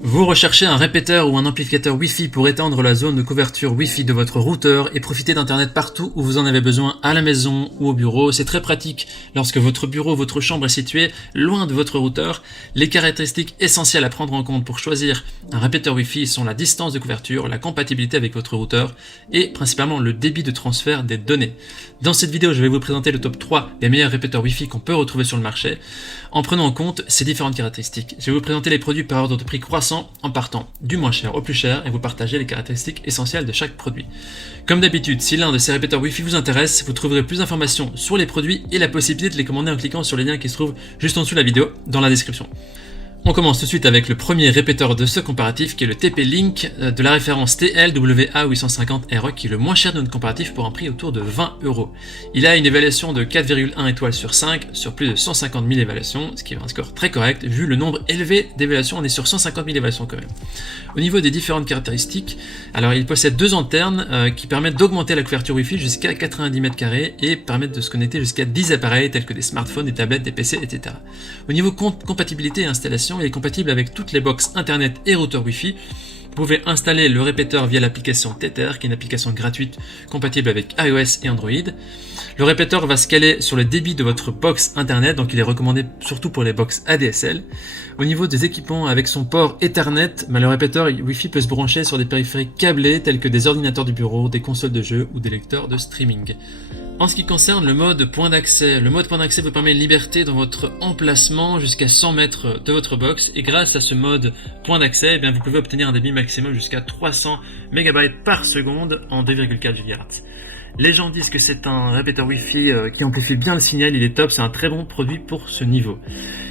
Vous recherchez un répéteur ou un amplificateur Wi-Fi pour étendre la zone de couverture Wi-Fi de votre routeur et profiter d'internet partout où vous en avez besoin, à la maison ou au bureau. C'est très pratique lorsque votre bureau ou votre chambre est située loin de votre routeur. Les caractéristiques essentielles à prendre en compte pour choisir un répéteur Wi-Fi sont la distance de couverture, la compatibilité avec votre routeur et principalement le débit de transfert des données. Dans cette vidéo, je vais vous présenter le top 3 des meilleurs répéteurs Wi-Fi qu'on peut retrouver sur le marché en prenant en compte ces différentes caractéristiques. Je vais vous présenter les produits par ordre de prix croissant en partant du moins cher au plus cher et vous partager les caractéristiques essentielles de chaque produit. Comme d'habitude, si l'un de ces répéteurs Wi-Fi vous intéresse, vous trouverez plus d'informations sur les produits et la possibilité de les commander en cliquant sur les liens qui se trouvent juste en dessous de la vidéo dans la description. On commence tout de suite avec le premier répéteur de ce comparatif qui est le TP-Link de la référence TLWA850RE qui est le moins cher de notre comparatif pour un prix autour de 20 €. Il a une évaluation de 4,1 étoiles sur 5 sur plus de 150 000 évaluations, ce qui est un score très correct vu le nombre élevé d'évaluations, on est sur 150 000 évaluations quand même. Au niveau des différentes caractéristiques, alors il possède deux antennes qui permettent d'augmenter la couverture Wi-Fi jusqu'à 90 mètres carrés et permettent de se connecter jusqu'à 10 appareils tels que des smartphones, des tablettes, des PC, etc. Au niveau compatibilité et installation, il est compatible avec toutes les box internet et routeurs Wi-Fi. Vous pouvez installer le répéteur via l'application Tether, qui est une application gratuite compatible avec iOS et Android. Le répéteur va se caler sur le débit de votre box internet, donc il est recommandé surtout pour les box ADSL. Au niveau des équipements avec son port Ethernet, le répéteur Wi-Fi peut se brancher sur des périphériques câblés tels que des ordinateurs du bureau, des consoles de jeux ou des lecteurs de streaming. En ce qui concerne le mode point d'accès, vous permet une liberté dans votre emplacement jusqu'à 100 mètres de votre box et grâce à ce mode point d'accès, vous pouvez obtenir un débit maximum jusqu'à 300 MB par seconde en 2,4 GHz. Les gens disent que c'est un répéteur Wi-Fi qui amplifie bien le signal, il est top, c'est un très bon produit pour ce niveau.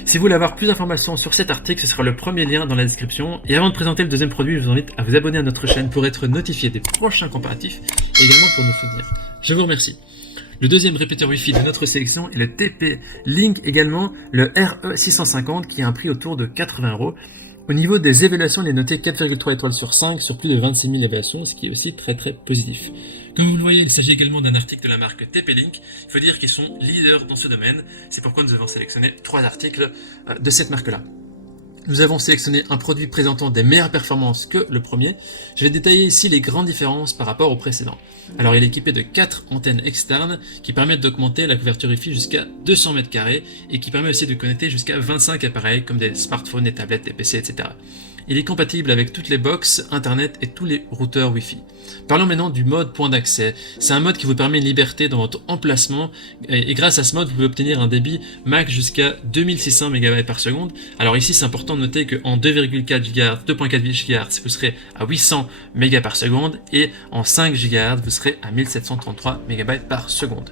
Si vous voulez avoir plus d'informations sur cet article, ce sera le premier lien dans la description. Et avant de présenter le deuxième produit, je vous invite à vous abonner à notre chaîne pour être notifié des prochains comparatifs et également pour nous soutenir. Je vous remercie. Le deuxième répéteur Wi-Fi de notre sélection est le TP-Link également, le RE650 qui a un prix autour de 80 €. Au niveau des évaluations, il est noté 4,3 étoiles sur 5 sur plus de 26 000 évaluations, ce qui est aussi très positif. Comme vous le voyez, il s'agit également d'un article de la marque TP-Link. Il faut dire qu'ils sont leaders dans ce domaine. C'est pourquoi nous avons sélectionné 3 articles de cette marque-là. Nous avons sélectionné un produit présentant des meilleures performances que le premier. Je vais détailler ici les grandes différences par rapport au précédent. Alors il est équipé de 4 antennes externes qui permettent d'augmenter la couverture Wi-Fi jusqu'à 200 mètres carrés et qui permet aussi de connecter jusqu'à 25 appareils comme des smartphones, des tablettes, des PC, etc. Il est compatible avec toutes les box, internet et tous les routeurs Wi-Fi. Parlons maintenant du mode point d'accès. C'est un mode qui vous permet une liberté dans votre emplacement et grâce à ce mode, vous pouvez obtenir un débit max jusqu'à 2600 MB par seconde. Alors ici, c'est important de noter qu'en 2,4 GHz, vous serez à 800 MB par seconde et en 5 GHz, vous serez à 1733 MB par seconde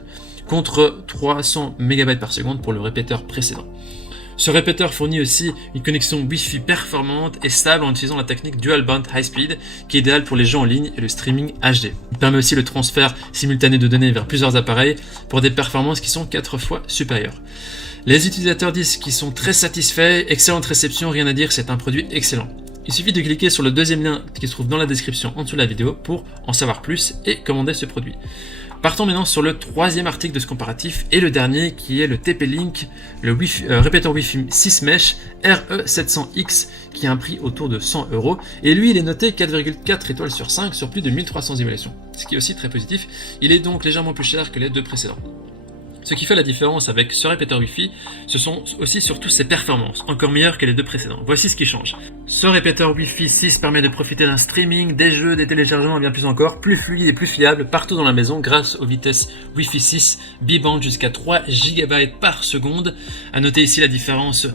contre 300 MB par seconde pour le répéteur précédent. Ce répéteur fournit aussi une connexion Wi-Fi performante et stable en utilisant la technique Dual Band High Speed qui est idéale pour les jeux en ligne et le streaming HD. Il permet aussi le transfert simultané de données vers plusieurs appareils pour des performances qui sont 4 fois supérieures. Les utilisateurs disent qu'ils sont très satisfaits, excellente réception, rien à dire, c'est un produit excellent. Il suffit de cliquer sur le deuxième lien qui se trouve dans la description en dessous de la vidéo pour en savoir plus et commander ce produit. Partons maintenant sur le troisième article de ce comparatif et le dernier qui est le TP-Link, le répéteur Wi-Fi 6 Mesh RE700X qui a un prix autour de 100 € et lui il est noté 4,4 étoiles sur 5 sur plus de 1300 évaluations, ce qui est aussi très positif. Il est donc légèrement plus cher que les deux précédents. Ce qui fait la différence avec ce répéteur Wi-Fi, ce sont aussi surtout ses performances, encore meilleures que les deux précédents. Voici ce qui change. Ce répéteur Wi-Fi 6 permet de profiter d'un streaming, des jeux, des téléchargements et bien plus encore, plus fluide et plus fiable partout dans la maison grâce aux vitesses Wi-Fi 6 bi-band jusqu'à 3 GB par seconde. À noter ici la différence.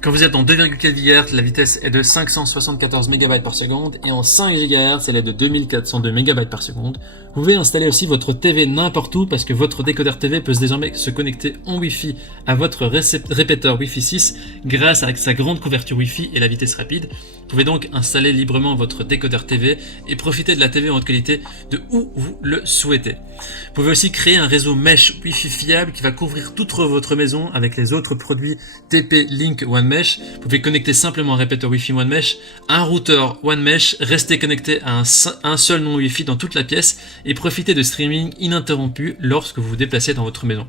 Quand vous êtes en 2,4 GHz, la vitesse est de 574 MB par seconde et en 5 GHz, elle est de 2402 MB par seconde. Vous pouvez installer aussi votre TV n'importe où parce que votre décodeur TV peut désormais se connecter en Wi-Fi à votre répéteur Wi-Fi 6 grâce à sa grande couverture Wi-Fi et la vitesse rapide. Vous pouvez donc installer librement votre décodeur TV et profiter de la TV en haute qualité de où vous le souhaitez. Vous pouvez aussi créer un réseau mesh Wi-Fi fiable qui va couvrir toute votre maison avec les autres produits TP-Link One Mesh. Vous pouvez connecter simplement un répéteur Wi-Fi One Mesh, un routeur One Mesh, rester connecté à un seul nom Wi-Fi dans toute la pièce et profiter de streaming ininterrompu lorsque vous vous déplacez dans votre maison.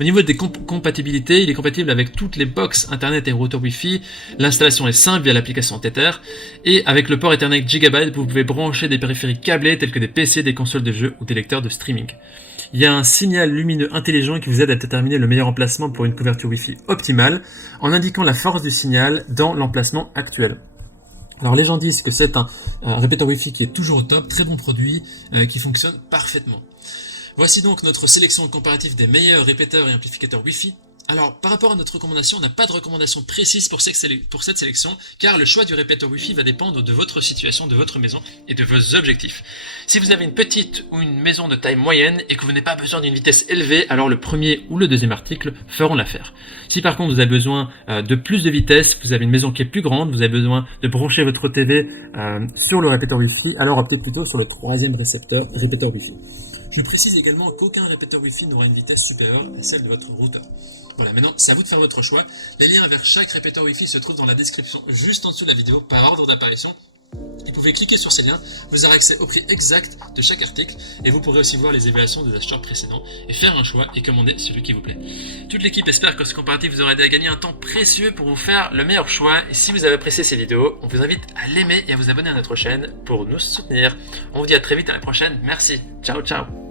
Au niveau des compatibilités, il est compatible avec toutes les box Internet et routeurs Wi-Fi. L'installation est simple via l'application Tether. Et avec le port Ethernet Gigabyte, vous pouvez brancher des périphériques câblés tels que des PC, des consoles de jeux ou des lecteurs de streaming. Il y a un signal lumineux intelligent qui vous aide à déterminer le meilleur emplacement pour une couverture Wi-Fi optimale en indiquant la force du signal dans l'emplacement actuel. Alors les gens disent que c'est un répéteur Wi-Fi qui est toujours au top, très bon produit, qui fonctionne parfaitement. Voici donc notre sélection comparative des meilleurs répéteurs et amplificateurs Wi-Fi. Alors, par rapport à notre recommandation, on n'a pas de recommandation précise pour cette sélection, car le choix du répéteur Wi-Fi va dépendre de votre situation, de votre maison et de vos objectifs. Si vous avez une petite ou une maison de taille moyenne et que vous n'avez pas besoin d'une vitesse élevée, alors le premier ou le deuxième article feront l'affaire. Si par contre vous avez besoin de plus de vitesse, vous avez une maison qui est plus grande, vous avez besoin de brancher votre TV sur le répéteur Wi-Fi, alors optez plutôt sur le troisième répéteur Wi-Fi. Je précise également qu'aucun répéteur Wi-Fi n'aura une vitesse supérieure à celle de votre routeur. Voilà, maintenant c'est à vous de faire votre choix. Les liens vers chaque répéteur Wi-Fi se trouvent dans la description juste en dessous de la vidéo par ordre d'apparition. Vous pouvez cliquer sur ces liens, vous aurez accès au prix exact de chaque article et vous pourrez aussi voir les évaluations des acheteurs précédents et faire un choix et commander celui qui vous plaît. Toute l'équipe espère que ce comparatif vous aura aidé à gagner un temps précieux pour vous faire le meilleur choix. Et si vous avez apprécié ces vidéos, on vous invite à l'aimer et à vous abonner à notre chaîne pour nous soutenir. On vous dit à très vite à la prochaine. Merci. Ciao, ciao.